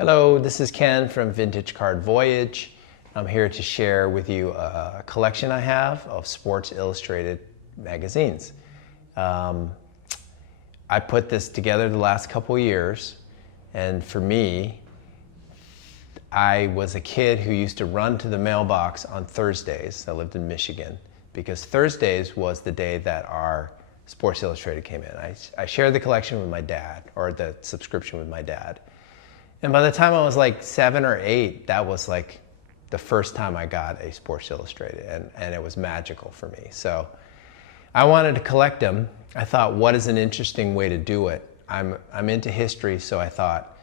Hello, this is Ken from Vintage Card Voyage. I'm here to share with you a collection I have of Sports Illustrated magazines. I put this together the last couple years, and for me, I was a kid who used to run to the mailbox on Thursdays. I lived in Michigan, because Thursdays was the day that our Sports Illustrated came in. I shared the collection with my dad, or the subscription with my dad. And by the time I was like 7 or 8, that was like the first time I got a Sports Illustrated, and it was magical for me. So I wanted to collect them. I thought, what is an interesting way to do it? I'm into history, so I thought,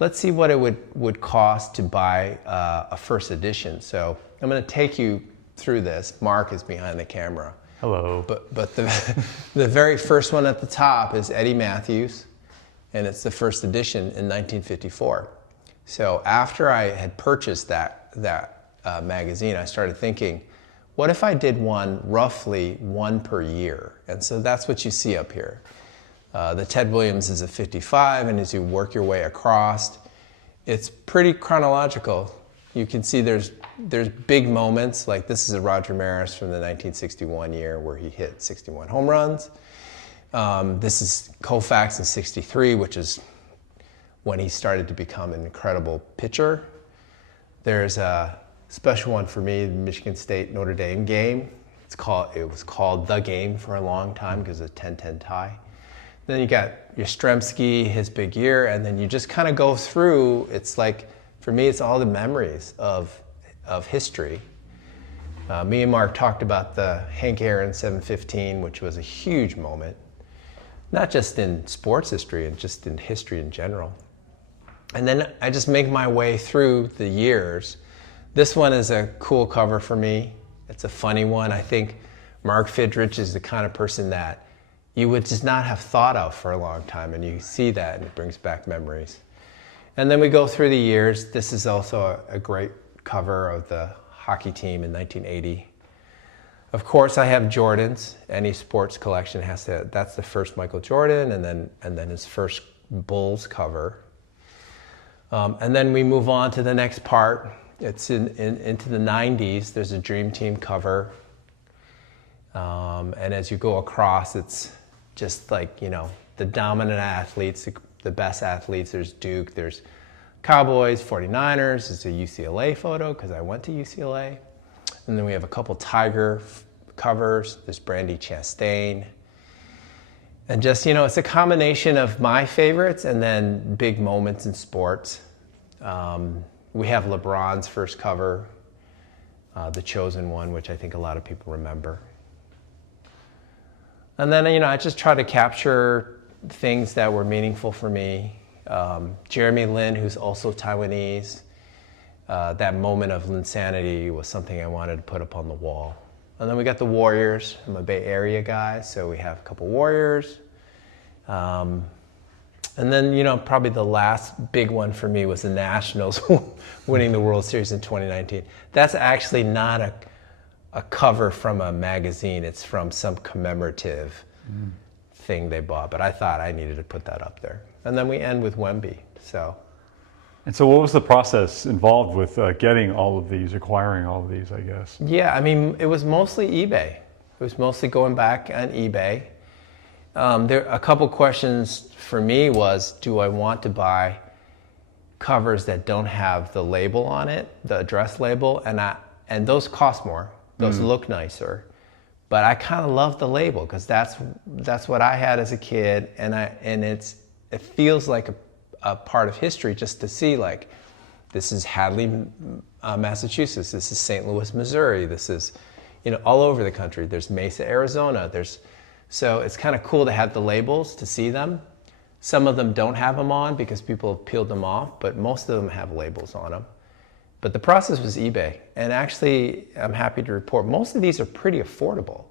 let's see what it would cost to buy a first edition. So I'm going to take you through this. Mark is behind the camera. Hello. But the very first one at the top is Eddie Matthews, and it's the first edition in 1954. So after I had purchased that magazine, I started thinking, what if I did roughly one per year? And so that's what you see up here. The Ted Williams is a 55, and as you work your way across, it's pretty chronological. You can see there's big moments, like this is a Roger Maris from the 1961 year where he hit 61 home runs. This is Koufax in 63, which is when he started to become an incredible pitcher. There's a special one for me, the Michigan State Notre Dame game. It was called The Game for a long time because of the 10-10 tie. Then you got Yastrzemski, his big year, and then you just kind of go through. It's like, for me, it's all the memories of history. Me and Mark talked about the Hank Aaron 715, which was a huge moment, not just in sports history, and just in history in general. And then I just make my way through the years. This one is a cool cover for me. It's a funny one. I think Mark Fidrich is the kind of person that you would just not have thought of for a long time, and you see that and it brings back memories. And then we go through the years. This is also a great cover of the hockey team in 1980. Of course, I have Jordans. Any sports collection has to. That's the first Michael Jordan, and then his first Bulls cover. And then we move on to the next part. It's into the 90s. There's a Dream Team cover, and as you go across, it's just like, you know, the dominant athletes, the best athletes. There's Duke. There's Cowboys, 49ers. It's a UCLA photo because I went to UCLA. And then we have a couple Tiger covers. There's Brandy Chastain. And just, you know, it's a combination of my favorites and then big moments in sports. We have LeBron's first cover, The Chosen One, which I think a lot of people remember. And then, you know, I just try to capture things that were meaningful for me. Jeremy Lin, who's also Taiwanese, that moment of insanity was something I wanted to put up on the wall. And then we got the Warriors. I'm a Bay Area guy, so we have a couple Warriors. And then, you know, probably the last big one for me was the Nationals winning the World Series in 2019. That's actually not a cover from a magazine. It's from some commemorative thing they bought. But I thought I needed to put that up there. And then we end with Wemby. And so what was the process involved with getting all of these, acquiring all of these, I guess? Yeah, I mean, it was mostly eBay. It was mostly going back on eBay. A couple questions for me was, do I want to buy covers that don't have the label on it, the address label? And those cost more. Those look nicer. But I kind of love the label because that's what I had as a kid, and it feels like a part of history just to see, like, this is Hadley, Massachusetts. This is St. Louis, Missouri. This is, you know, all over the country. There's Mesa, Arizona. So it's kind of cool to have the labels, to see them. Some of them don't have them on because people have peeled them off, but most of them have labels on them. But the process was eBay. And actually, I'm happy to report, most of these are pretty affordable.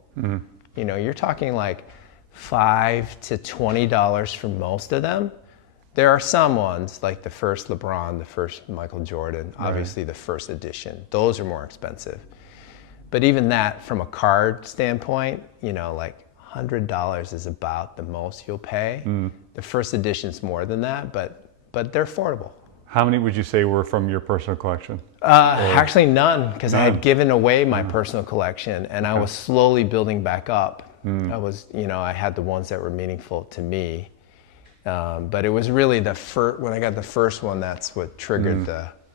You know, you're talking like $5 to $20 for most of them. There are some ones, like the first LeBron, the first Michael Jordan, obviously the first edition. Those are more expensive. But even that, from a card standpoint, you know, like $100 is about the most you'll pay. The first edition's more than that, but they're affordable. How many would you say were from your personal collection? Actually none, because I None. had given away my personal collection and I was slowly building back up. I was, I had the ones that were meaningful to me. But it was really when I got the first one, that's what triggered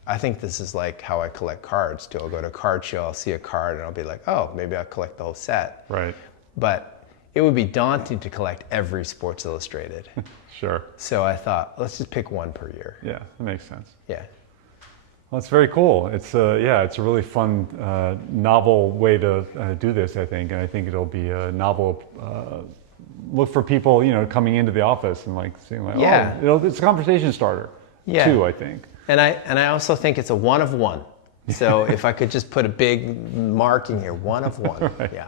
I think this is like how I collect cards too. I'll go to a card show, I'll see a card and I'll be like, oh, maybe I'll collect the whole set. Right. But it would be daunting to collect every Sports Illustrated. Sure. So I thought, let's just pick one per year. Yeah, that makes sense. Yeah. Well, it's very cool. It's it's a really fun, novel way to do this, I think, and I think it'll be a novel look for people, coming into the office and like seeing like, it's a conversation starter, too, I think. And I also think it's a one of one. So if I could just put a big marking here, one of one. Right. Yeah.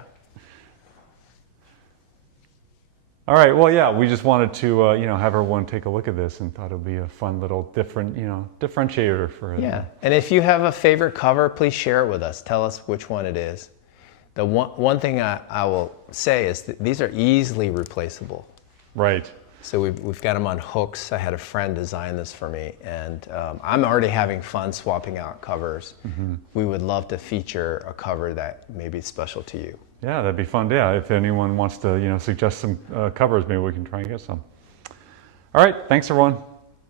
All right. Well, yeah, we just wanted to, have everyone take a look at this and thought it would be a fun little differentiator for it. Yeah. And if you have a favorite cover, please share it with us. Tell us which one it is. The one thing I will say is that these are easily replaceable. Right. So we've got them on hooks. I had a friend design this for me, and I'm already having fun swapping out covers. We would love to feature a cover that may be special to you. Yeah, that'd be fun. Yeah, if anyone wants to, suggest some covers, maybe we can try and get some. All right, thanks everyone.